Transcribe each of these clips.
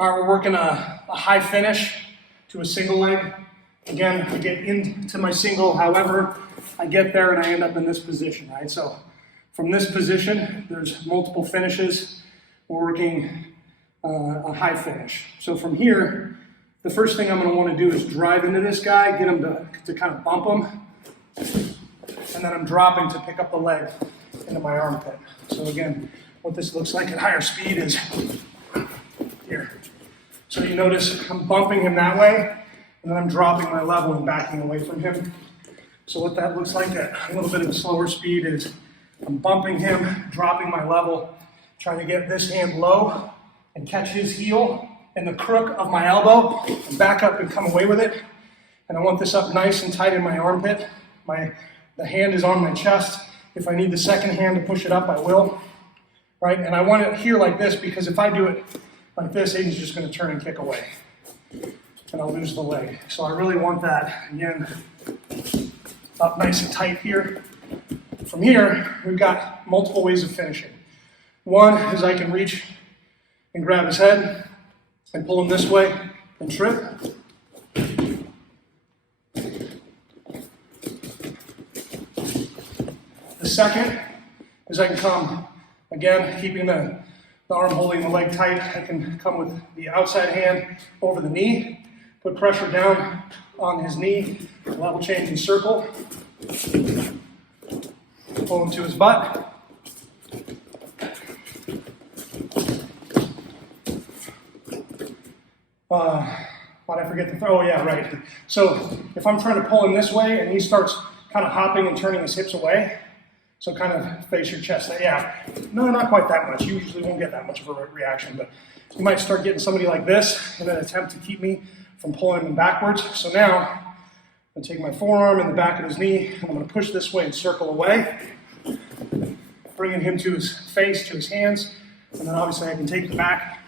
All right, we're working a high finish to a single leg. Again, I get into my single, however, I get there and I end up in this position, right? So from this position, there's multiple finishes. We're working a high finish. So from here, the first thing I'm going to want to do is drive into this guy, get him to kind of bump him, and then I'm dropping to pick up the leg into my armpit. So again, what this looks like at higher speed is here. So you notice I'm bumping him that way, and then I'm dropping my level and backing away from him. So what that looks like at a little bit of a slower speed is I'm bumping him, dropping my level, trying to get this hand low and catch his heel in the crook of my elbow and back up and come away with it. And I want this up nice and tight in my armpit. The hand is on my chest. If I need the second hand to push it up, I will. Right? And I want it here like this because if I do it like this, Aiden's just going to turn and kick away. And I'll lose the leg. So I really want that, again, up nice and tight here. From here, we've got multiple ways of finishing. One is I can reach and grab his head and pull him this way and trip. The second is I can come, again, keeping the arm holding the leg tight. I can come with the outside hand over the knee, put pressure down on his knee, level change and circle, pull him to his butt. Why'd I forget oh yeah, right. So if I'm trying to pull him this way and he starts kind of hopping and turning his hips away, so kind of face your chest. Yeah, no, not quite that much. You usually won't get that much of a reaction, but you might start getting somebody like this in an attempt to keep me from pulling him backwards. So now I'm going to take my forearm in the back of his knee, and I'm going to push this way and circle away, bringing him to his face, to his hands, and then obviously I can take the back,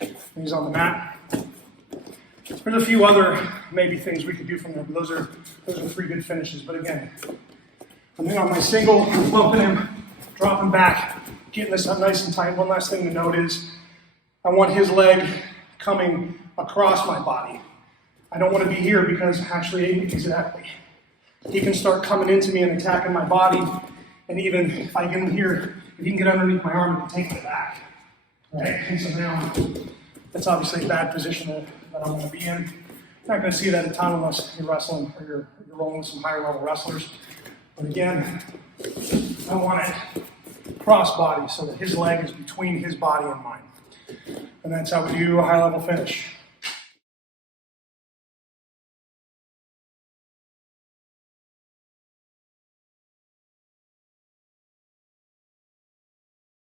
and he's on the mat. There's a few other maybe things we could do from there, but those are 3 good finishes. But again, I'm in on my single, bumping him, dropping back, getting this up nice and tight. One last thing to note is I want his leg coming across my body. I don't want to be here because actually, exactly, he can start coming into me and attacking my body. And even if I get him here, if he can get underneath my arm, he can take me back. Right? And so now, that's obviously a bad position that I want to be in. You're not going to see that a ton unless you're wrestling or you're rolling with some higher level wrestlers. But again, I want it cross body so that his leg is between his body and mine. And that's how we do a high level finish.